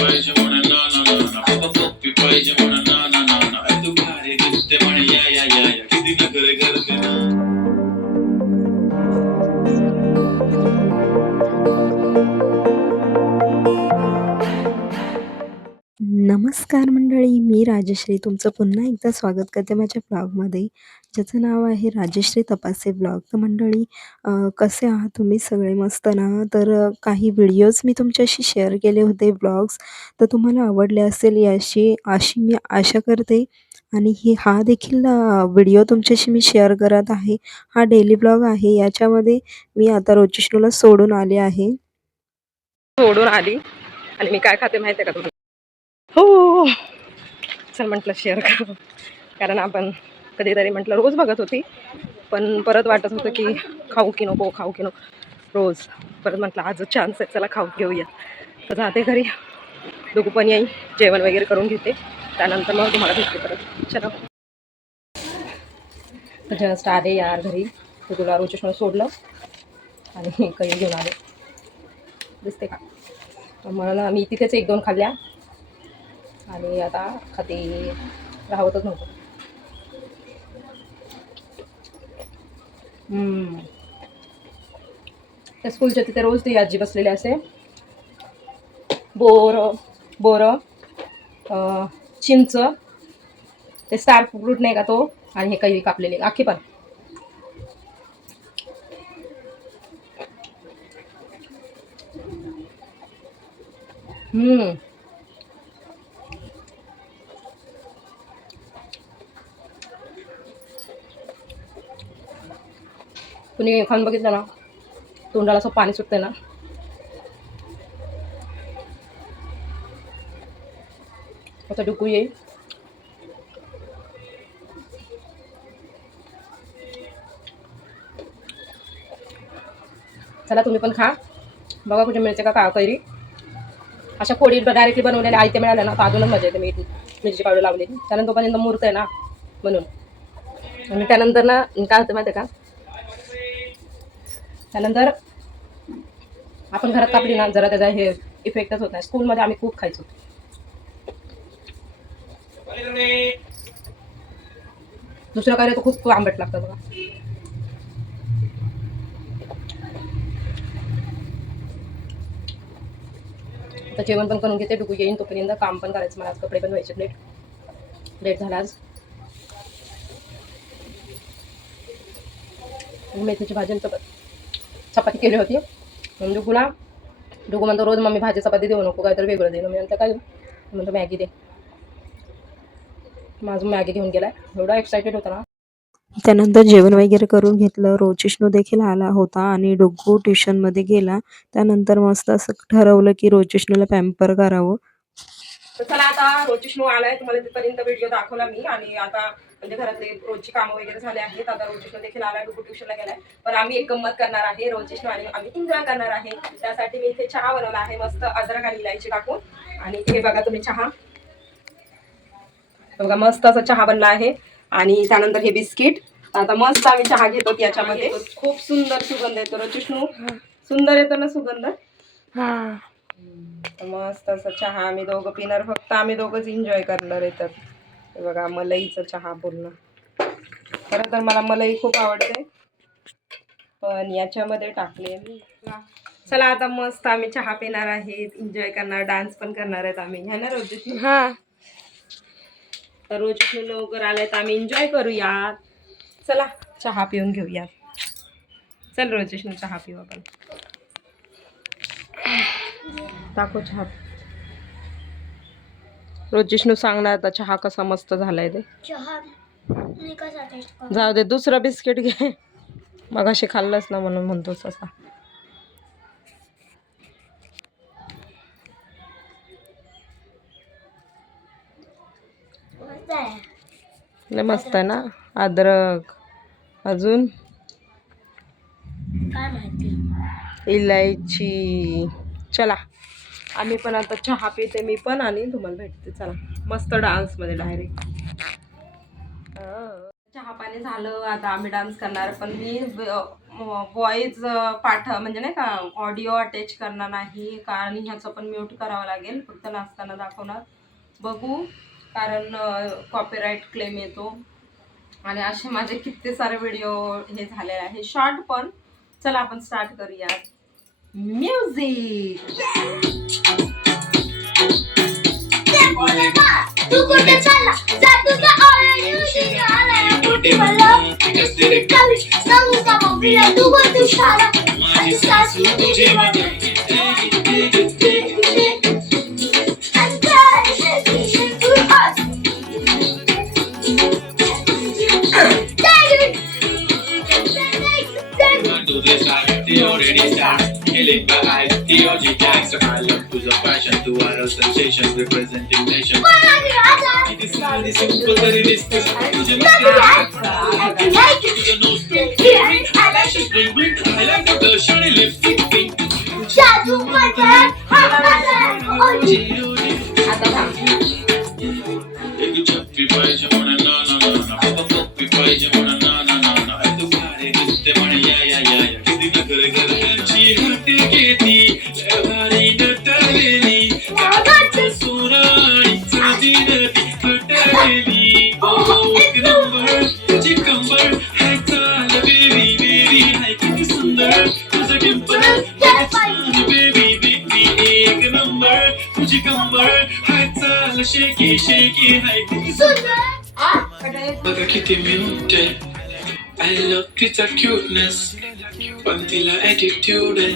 पाहिजे म्हणून ना ना ना ना, बाबा पप्पी पाहिजे म्हणून ना ना ना ना, आई तू भारी दिसते म्हणे या या या या, किती नखरे करते ना. नमस्कार मंडळी, मी राजश्री तुमचं पुन्हा एकदा स्वागत करते माझ्या ब्लॉगमध्ये, ज्याचं नाव आहे राजश्री तपासे ब्लॉग. तर मंडळी, कसे आहात तुम्ही सगळे? मस्त ना? तर काही व्हिडिओज मी तुमच्याशी शेअर केले होते ब्लॉग्स, तर तुम्हाला आवडले असेल अशी मी आशा करते. आणि हा देखील व्हिडिओ तुमच्याशी मी शेअर करत आहे. हा डेली ब्लॉग आहे. याच्यामध्ये मी आता रोजिष्णूला सोडून आले आहे. आणि मी काय खाते माहिती आहे का तुम्हाला? हो, चल म्हटलं शेअर करू, कारण आपण कधीतरी म्हटलं रोज बघत होती, पण परत वाटत होतं की खाऊ की नको रोज. परत म्हटलं आजच चान्स आहे, चला खाऊ घेऊया. तर जाते घरी, दोघं पण येईल, जेवण वगैरे करून घेते, त्यानंतर मग तुम्हाला भेटते परत. चला, जस्ट आले यार घरी. तर तुला रोचेश्वर सोडलं आणि काही घेऊन आले, दिसते का? मला मी तिथेच 1-2 खाल्ल्या आणि आता खाते, राहतच नव्हतं. त्या स्कूलच्या तिथे रोज ती आजी बसलेली असे, बोरं चिंच, ते स्टार फ्रूट नाही का तो, आणि हे काही कापलेले आखी पण. कुणी खाऊन बघितलं ना, तोंडाला असं पाणी सुटतंय ना. आता डुकू येईल. चला तुम्ही पण खा, बघा कुठे मिळते का कैरी. अशा फोडी डायरेक्टली बनवलेल्या आयते मिळाल्या ना, तर अजूनच मजा येते. मिरची पावडर लावलेली, त्यानंतर तोपर्यंत मूर्त आहे ना म्हणून. आणि त्यानंतर ना काय होतं माहिती आहे का, त्यानंतर आपण घरात कापली ना, जरा त्याचा हे इफेक्टच होत नाही. स्कूलमध्ये आम्ही खूप खायचो. दुसरं काय तर खूप आंबट लागतं बघा. आता जेवण पण करून घेते, डुकू येईन तोपर्यंत काम पण करायचं मला. आज कपडे पण धुवायचे, लेट झाला आज. मेथीची भाजी चपाती केली होती. डुकू म्हणतो रोज मम्मी भाजी चपाती देऊ नको, काहीतरी वेगळं दे. मी म्हणतं काय म्हणतो मॅगी दे. माझं मॅगी घेऊन गेलाय, एवढा एक्सायटेड होता ना. त्यानंतर जेवण वगैरे करून घेतलं. रोजिष्णू देखील आला होता आणि डुग्गू ट्युशनमध्ये गेला. त्यानंतर मस्त असं ठरवलं की रोजिष्णूला पॅम्पर करावं. तर चला, आता रोजिष्णू आलाय, तुम्हाला तिथपर्यंत व्हिडिओ दाखवला मी. आणि आता म्हणजे घरातले रोजची कामं वगैरे झाले आहेत. आता रोजिष्णू देखील आलाय, डुग्गू ट्युशनला गेलाय. पण आम्ही एक गंमत करणार आहे, रोजिष्णू आणि आम्ही एन्जॉय करणार आहे. त्यासाठी मी इथे चहा बनवला आहे, मस्त अद्रक आणि इलायची टाकून. आणि हे बघा तुम्ही चहा, बघा मस्त असा चहा बनला आहे. आणि त्यानंतर हे बिस्किट. आता मस्त आम्ही चहा घेतो याच्यामध्ये. खूप सुंदर सुगंध येतो रोजिष्णू, सुंदर येतो ना सुगंध. मस्त असं चहा आम्ही दोघं पिणार, फक्त आम्ही दोघंच एन्जॉय करणार आहे. तर हे बघा मलईचा चहा पूर्ण. खरं तर मला मलई खूप आवडते, पण याच्यामध्ये टाकले मी. चला आता मस्त आम्ही चहा पिणार आहेत, एन्जॉय करणार, डान्स पण करणार आहेत आम्ही, है ना रोजिष्णू? हा. तर रोजिष्णू लवकर आलाय तर आम्ही एन्जॉय करूयात. चला चहा पिऊन घेऊयात. चल रोजिष्णू चहा पिऊ आपण. टाको चहा. रोजिष्णू सांगणार आता चहा कसा मस्त झालाय ते. जाऊ दे, दुसरं बिस्किट घे, मग अशी खाल्लंच ना म्हणून म्हणतोस असा. लय मस्त आहे ना अद्रक, अजून इलायची. चला आम्ही पण आता चहा पिते मी पण, आणि तुम्हाला भेटते. चला मस्त डान्स मध्ये डायरेक्ट. चहा पाणी झालं, आता आम्ही डान्स करणार. पण मी व्हॉइस म्हणजे नाही का ऑडिओ अटॅच करणार नाही, कारण ह्याचं पण म्यूट करावं लागेल, फक्त नाचताना दाखवणार. बघू, कारण कॉपीराईट क्लेम येतो. आणि असे माझे किती सारे व्हिडिओ हे झालेले आहे, शॉर्ट पण. चला आपण स्टार्ट करूया. म्युझिक. तू कुठे चालला जा तुझा ऑलरेडी उशीर आलाय मोठी मला कवी सांगू का मम्मीला तू गोतू शाळा माझी सासू तुझी They already start killing the eyes. T.O.G. Jackson, I love to the passion, to our sensations, representing nation. It is very simple, very distinct. To the nose, eyelashes bling bling. I like the blush and lipstick pink. जादू mother एक चप्पी पाहिजे म्हणा ना ना ना ना, पप्पी पाहिजे म्हणा ना ना ना ना. तू भारी दिसते म्हणे या या या या. किती नगर गर्दाची हात घेती, लय भारी नटलेली, कानाचं सोनाळीचं दिनती हटलेली. एक नंबर तुझी कंबर, हाय चाल बेबी बेबी, हाय किती सुंदर तुझं डिंपल, बेबी बेबी. एक नंबर तुझी कंबर, हाय चाल शेकी शेकी, हाय किती सुंदर. बघा किती म्यूट आहे. आय लव्ह तिचा क्यूटनेस, पण तिला ॲटिट्यूड आहे.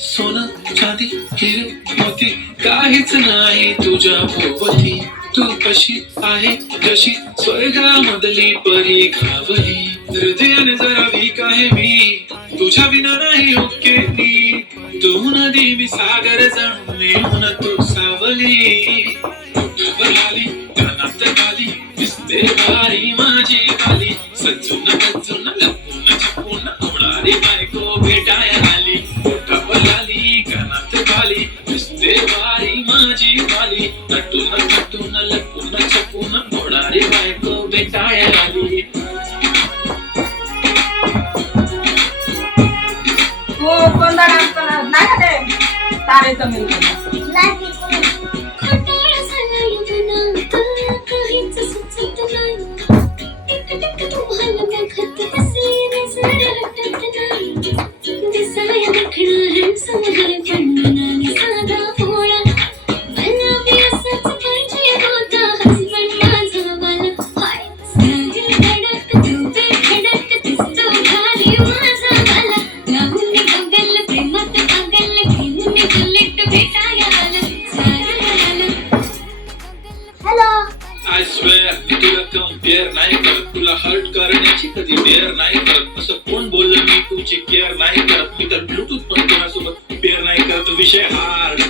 सोनं चांदी हिरे मोती काहीच नाही तुझ्या भोवती. तू कशी आहे जशी स्वर्गामधली परी खावली. हृदयाने जरा वीक आहे मी, तुझ्या विना नाही ओके मी. तू नदी मी सागर जणू मिळून तू सावली. ओठावर आली कानात आली, दिसते भारी माझी आली. सजून गजून लपून छपून होणारी बायको भेटायला आली. ओठावर आली कानात आली, दिसते भारी माझी आली. नटून नटून लपून छपून होणारी बायको भेटायला आली. कोणता डान्स करणार नाही का ते तारे जमीन I swear मी तुला कंपेअर नाही करत, तुला हर्ट करण्याची कधी डेअर नाही करत. असं कोण बोललं मी तुझी केअर नाही करत. मी तर ब्लूटूथ पण कोणासोबत पेअर नाही करत. विषय हार्ड,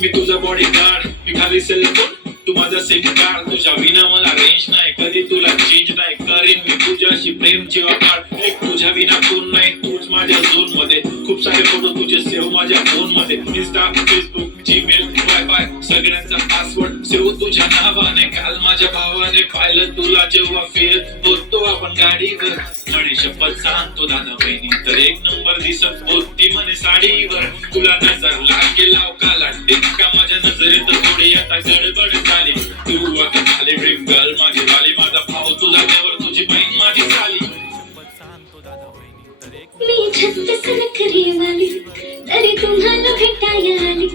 मी तुझा बॉडी गार्ड, मी खाली सेलफोन तू माझा सिम कार्ड. तुझ्या विना मला रेंज नाही, कधी तुला चेंज नाही करीन मी तुझ्याशी प्रेम जीवा काढ. एक तुझ्या विना कोण नाही, तूच माझ्या झोन मध्ये. खूप सारे फोटो तुझे सेव्ह माझ्या फोन मध्ये. इंस्टा फेसबुक जीमेल वायफाय सगळ्यांचा पासवर्ड सेव्ह तुझ्या नावाने. काल माझ्या भावाने पाहिलं तुला जेव्हा फिरत होतो आपण गाडीवर. आणि शपथ सांगतो दादा बहिणी तर एक नंबर दिसत होती म्हणे साडीवर. तुला नजर लागेल का टिक्का माझ्या नजरेत थोडी आता गडबड झाली. तू आता झाली ड्रीम गर्ल माझी वाली. माझा भाऊ तुझा देवर, तुझी बहीण माझी साली. मी छत्तीस नखरेवाली तरी तुम्हाला भेटायला आली.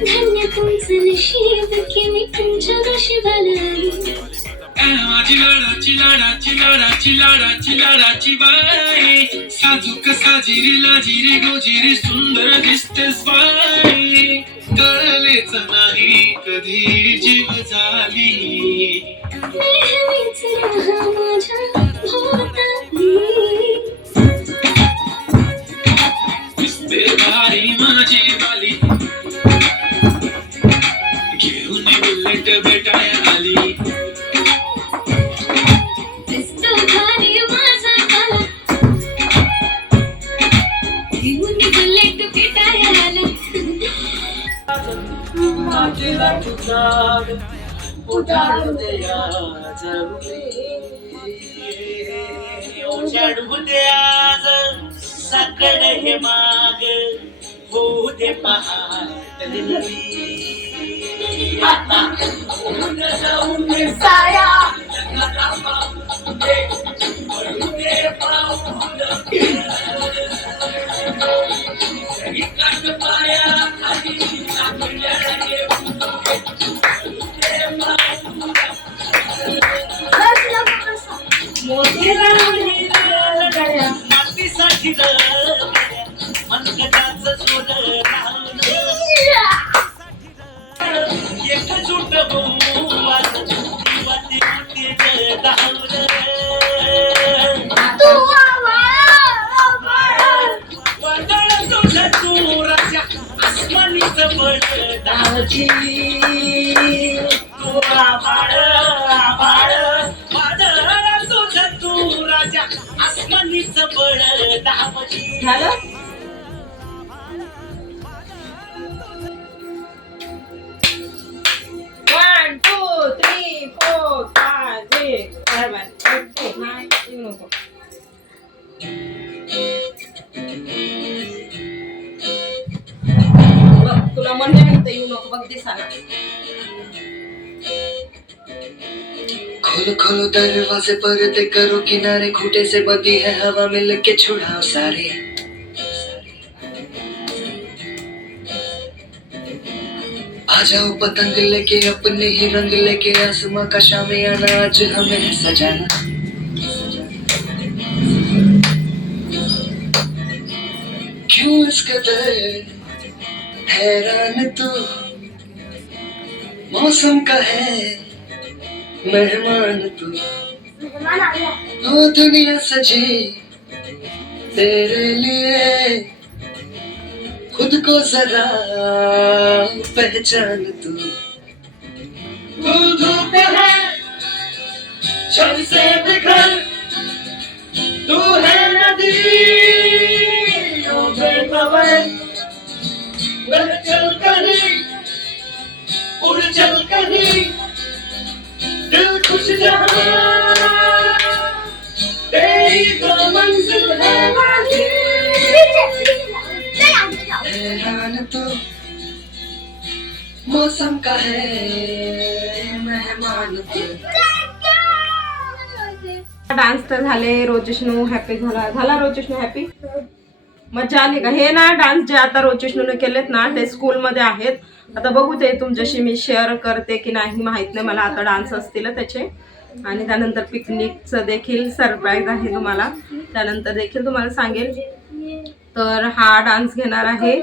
धन्य तुमचं नशीब की मी तुमच्या नशिबाला आली. माझी लाडाची लाडाची लाडाची लाडाची लाडाची बाई. साजूक साजिरी लाजिरी गोजिरी सुंदर दिसतेस बाई. कळलेच नाही कधी जीव झाली. नेहमीच राहा माझ्या भोवताली. दिसते भारी माझी वाली. घेऊन बुलेट भेटायला आली. दिसतो भारी माझा काला, घेऊन बुलेट भेटायला आला. चढू दे आज साकड हे माग होऊ दे पहाट नवी आता होऊन जाऊन दे साया पडू दे पाऊल काट पाया खाली आपल्याला येऊ मोठे मातीसाठी मनगटाच सोड एकजूट होऊन वादळ तुझ्या चोराच्या आसमानीच बळ दावची तू आभाळ आभाळ वादळ तुझ्या चोराच्या आसमानीच बळ दावची झालं. 1 2 3 4 5 6 7 8 9 येऊ नको. बघ, तुला म्हणते मी इथं येऊ नको बघ दिसायला. खोलो खोलो दरवाजे पर्दे करो किनारे खूटे से बंदी है हवा में लगे छुड़ाओ सारे आ जाओ पतंग लेके अपने ही रंग लेके आसमां का शामियाना आज हमें है सजाना क्यों इस कदर हैरान तू मौसम का है मेहमान तू ओ दुनिया सजी तेरे लिए खुद को जरा पहचान तू धूप है जल से बिखर तू है नदी ओ बेखबर बढ़ चल कहीं उड़ चल कहीं दिल खुश जहां तेरी तो मंजिल है हैरान तो मौसम का है मेहमान तो डान्स तर झाले. रोजिष्णू हॅपी झाला रोजिष्णू हॅपी. मजा आली का? हे ना डान्स जे आता रोजिष्णूने केलेत ना ते स्कूलमध्ये आहेत. आता बघू ते तुमच्याशी मी शेअर करते की नाही माहीत नाही मला. आता डान्स असतील त्याचे आणि त्यानंतर पिकनिकचं देखील सरप्राईज आहे तुम्हाला. त्यानंतर देखील तुम्हाला सांगेल. तर हा डान्स घेणार आहे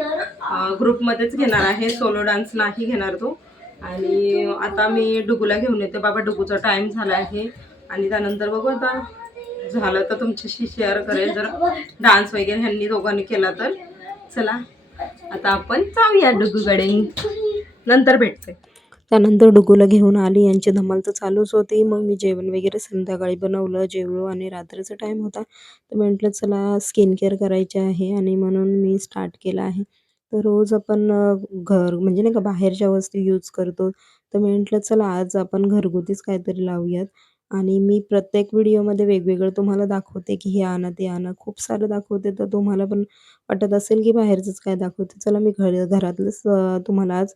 ग्रुपमध्येच घेणार आहे. सोलो डान्स नाही घेणार तो. आणि आता मी डुगूला घेऊन येते. बाबा डुगूचा टाईम झाला आहे. आणि त्यानंतर बघू आता झालं तर तुमच्याशी शेअर करेल जर डान्स वगैरे ह्यांनी दोघांनी केला तर. चला आता आपण जाऊया डुगूकडे. नंतर भेटते. त्यानंतर डुगूला घेऊन आली. यांची धमाल तर चालूच होती. मग मी जेवण वगैरे संध्याकाळी बनवलं, जेवलो आणि रात्रीचा टाईम होता तर म्हटलं चला स्किन केअर करायचे आहे आणि म्हणून मी स्टार्ट केलं आहे. तर रोज आपण घर म्हणजे नाही का बाहेरच्या वस्तू यूज करतो तर म्हटलं चला आज आपण घरगुतीच काहीतरी लावूयात. आणि मी प्रत्येक व्हिडिओमध्ये वेगवेगळं तुम्हाला दाखवते की हे आणा ते आणा, खूप सारं दाखवते तर तुम्हाला पण वाटत असेल की बाहेरचंच काय दाखवते. चला मी घरातलंच तुम्हाला आज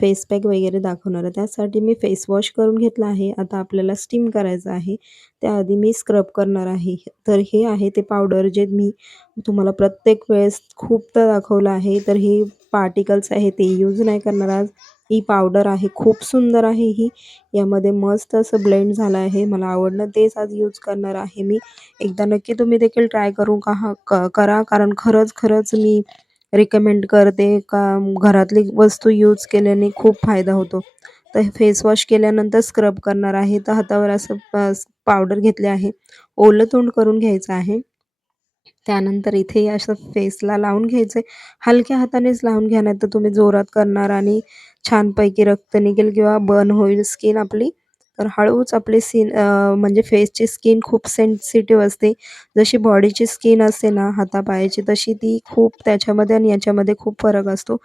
फेस पॅक वगैरे दाखवणार आहे. त्यासाठी मी फेस वॉश करून घेतला आहे. आता आपल्याला स्टीम करायचं आहे. त्याआधी मी स्क्रब करणार आहे. तर हे आहे ते पावडर जे मी तुम्हाला प्रत्येक वेळेस खूपदा दाखवलं आहे. तर ही पार्टिकल्स आहे ते यूज नाही करणार आज. ही पावडर आहे, खूप सुंदर आहे ही. यामध्ये मस्त असं ब्लेंड झालं आहे. मला आवडलं तेच आज यूज करणार आहे मी. एकदा नक्की तुम्ही देखील ट्राय करून करा कारण खरंच मी रिकमेंड करते का घरातली वस्तू यूज केल्याने खूप फायदा होतो. तर फेस वॉश केल्यानंतर स्क्रब करणार आहे. तर हातावर असं पावडर घेतले आहे. ओलं तोंड करून घ्यायचं आहे. त्यानंतर इथे असं फेसला लावून घ्यायचं हलक्या हातानेच लावून घ्या, नाही तर तुम्ही जोरात करणार आणि छानपैकी रक्त निघेल किंवा बर्न होईल स्किन आपली. तर हळूच आपली म्हणजे फेसची स्किन खूप सेन्सिटिव्ह असते. जशी बॉडीची स्किन असते ना हातापायाची तशी ती खूप त्याच्यामध्ये आणि याच्यामध्ये खूप फरक असतो.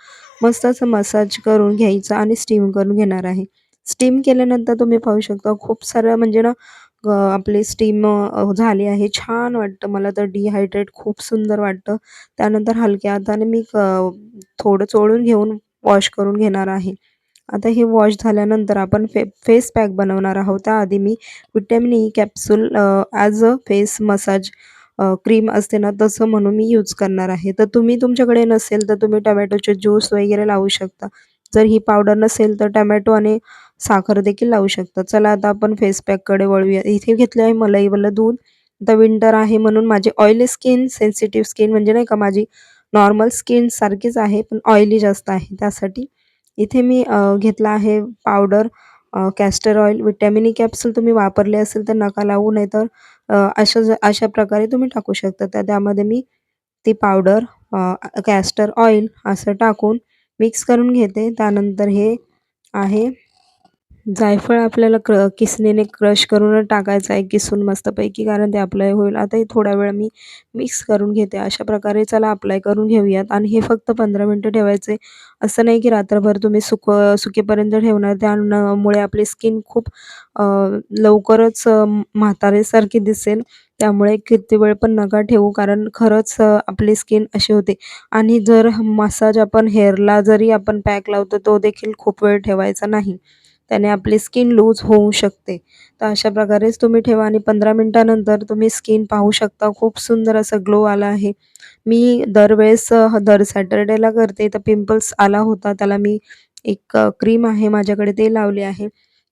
मस्त असं मसाज करून घ्यायचं आणि स्टीम करून घेणार आहे. स्टीम केल्यानंतर तुम्ही पाहू शकता खूप सारं म्हणजे ना आपली स्टीम झाली आहे. छान वाटतं मला तर डिहायड्रेट खूप सुंदर वाटतं. त्यानंतर हलक्या हाताने मी थोडं चोळून घेऊन वॉश करून घेणार आहे. आता हे वॉश झाल्यानंतर आपण फेस पॅक बनवणार आहोत. त्याआधी मी vitamin E capsule as a face massage cream असते ना, तसं म्हणून मी यूज करणार आहे. तर तुम्ही तुमच्याकडे नसेल तर तुम्ही टोमॅटोचे ज्यूस वगैरे लावू शकता. जर ही पावडर नसेल तर टोमॅटो आणि साखर देखील लावू शकता. चला आता आपण फेस पॅककडे वळूया. इथे घेतले आहे मलईवालं दूध. आता विंटर आहे म्हणून माझी ऑइली स्किन, सेन्सिटिव्ह स्किन म्हणजे नाही का माझी नॉर्मल स्किन सारखीच आहे, पण ऑइली जास्त आहे. त्यासाठी इथे मी घेतला आहे powder castor oil, vitamin E capsule तुम्ही वापरले असेल तर नका लावू, नाहीतर अशा प्रकारे तुम्ही टाकू शकता. तर त्यामध्ये मी ती पावडर कॅस्टर ऑइल असं टाकून मिक्स करून घेते. त्यानंतर हे आहे जायफळ आपल्याला किसणीने क्रश करून टाकायचं आहे किसून मस्तपैकी, कारण ते अप्लाय होईल. आता हे थोडा वेळ मी मिक्स करून घेते. अशा प्रकारे चला अप्लाय करून घेऊयात आणि हे फक्त 15 मिनिटं ठेवायचे. असं नाही की रात्रभर तुम्ही सुकेपर्यंत ठेवणार. त्यामुळे आपली स्किन खूप लवकरच म्हातारेसारखी दिसेल. त्यामुळे किती वेळ पण नका ठेवू, कारण खरंच आपली स्किन अशी होते. आणि जर मसाज आपण हेअरला जरी आपण पॅक लावतो, तो देखील खूप वेळ ठेवायचा नाही. त्याने आपली स्किन लूज होऊ शकते. तर अशा प्रकारेच तुम्ही ठेवा आणि 15 मिनिटानंतर तुम्ही स्किन पाहू शकता. खूप सुंदर असा ग्लो आला आहे. मी दरवेळेस दर सॅटर्डेला करते. तर पिंपल्स आला होता, त्याला मी एक क्रीम आहे माझ्याकडे ते लावली आहे.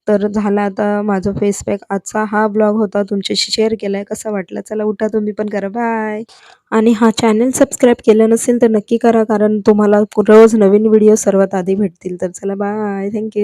तर झाला आता माझं फेस पॅक. आजचा हा ब्लॉग होता, तुमच्याशी शेअर केला आहे. कसा वाटला? चला उठा तुम्ही पण करा. बाय. आणि हा चॅनल सबस्क्राईब केलं नसेल तर नक्की करा, कारण तुम्हाला रोज नवीन व्हिडिओ सर्वात आधी भेटतील. तर चला बाय. थँक